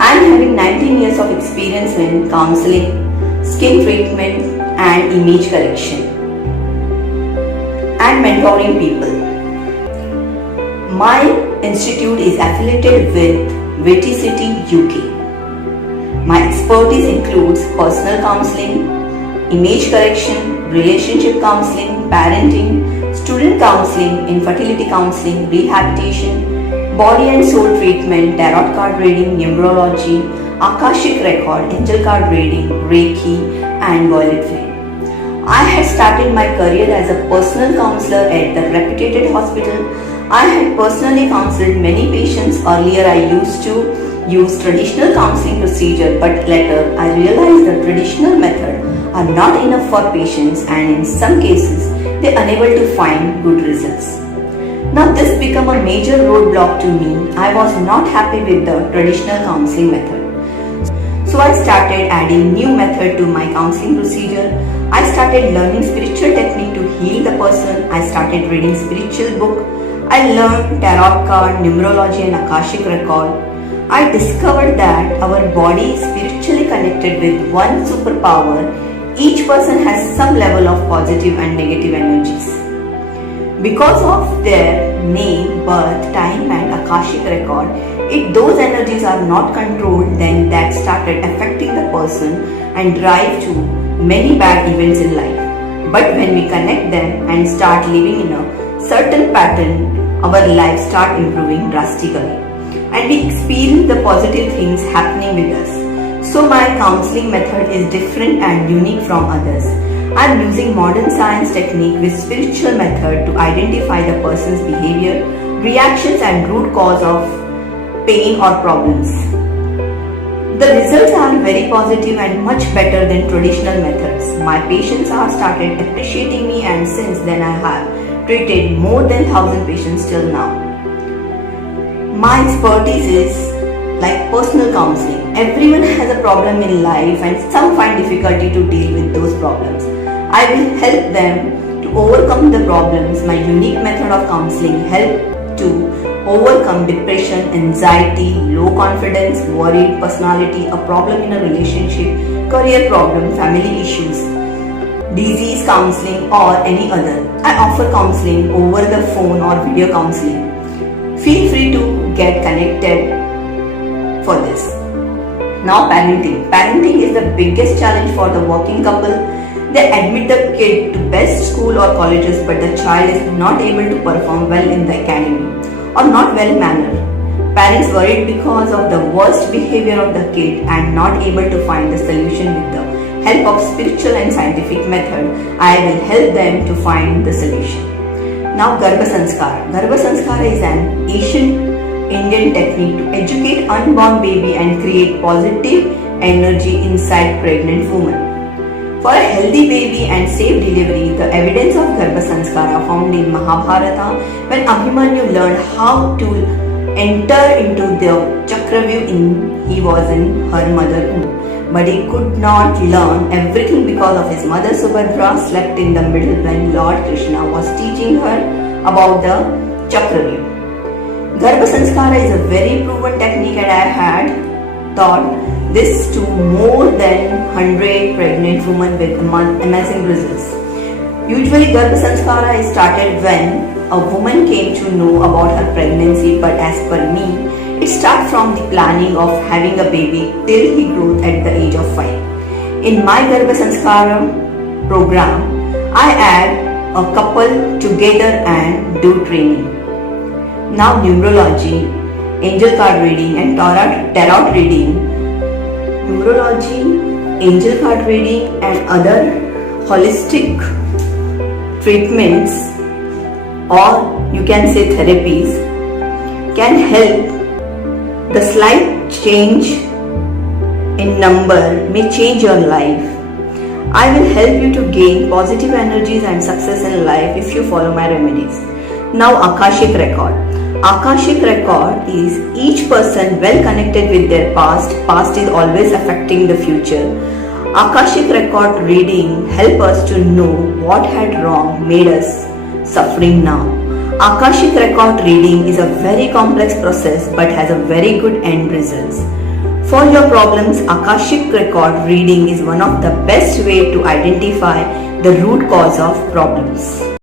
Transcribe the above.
I'm having 19 years of experience in counseling, skin treatment and image correction and mentoring people. My institute is affiliated with Viticity UK. My expertise includes personal counseling, image correction, relationship counseling, parenting, student counseling, infertility counseling, rehabilitation, body and soul treatment, tarot card reading, numerology, Akashic record, angel card reading, Reiki and violet flame. I had started my career as a personal counselor at the reputed hospital. I had personally counseled many patients. Earlier I used to use traditional counseling procedure, but later I realized the traditional method are not enough for patients and in some cases they are unable to find good results. Now this became a major roadblock to me. I was not happy with the traditional counseling method. So I started adding new method to my counseling procedure. I started learning spiritual technique to heal the person. I started reading spiritual book. I learned tarot card, numerology and Akashic record. I discovered that our body is spiritually connected with one superpower. Each person has some level of positive and negative energies. Because of their name, birth, time and Akashic record, if those energies are not controlled, then that started affecting the person and drive to many bad events in life. But when we connect them and start living in a certain pattern, our lives start improving drastically and we experience the positive things happening with us. So my counseling method is different and unique from others. I am using modern science technique with spiritual method to identify the person's behavior, reactions and root cause of pain or problems. The results are very positive and much better than traditional methods. My patients have started appreciating me and since then I have treated more than 1,000 patients till now. My expertise is like personal counseling. Everyone has a problem in life and some find difficulty to deal with those problems. I will help them to overcome the problems. My unique method of counseling help to overcome depression, anxiety, low confidence, worried personality, a problem in a relationship, career problem, family issues, disease counseling or any other. I offer counseling over the phone or video counseling. Feel free to get connected for this. Now parenting. Parenting is the biggest challenge for the working couple. They admit the kid to best school or colleges but the child is not able to perform well in the academy or not well mannered. Parents worried because of the worst behavior of the kid and not able to find the solution with the help of spiritual and scientific method. I will help them to find the solution. Now Garbha Sanskar. Garbha Sanskar is an Asian Indian technique to educate unborn baby and create positive energy inside pregnant woman. For a healthy baby and safe delivery, the evidence of Garbha Sanskar are found in Mahabharata when Abhimanyu learned how to enter into the Chakravyuh he was in her mother womb. But he could not learn everything because of his mother Subhadra slept in the middle when Lord Krishna was teaching her about the Chakravyuh. Garbha Sanskara is a very proven technique and I had taught this to more than 100 pregnant women with amazing results. Usually Garbha Sanskara is started when a woman came to know about her pregnancy, but as per me, it starts from the planning of having a baby till he grows at the age of 5. In my Garbha Sanskara program, I add a couple together and do training. Now numerology, angel card reading and tarot reading. Numerology, angel card reading and other holistic treatments or you can say therapies can help. The slight change in number may change your life. I will help you to gain positive energies and success in life if you follow my remedies. Now Akashic record. Akashic record is each person well connected with their past. Past is always affecting the future. Akashic record reading help us to know what had wrong made us suffering now. Akashic record reading is a very complex process but has a very good end results. For your problems, Akashic record reading is one of the best way to identify the root cause of problems.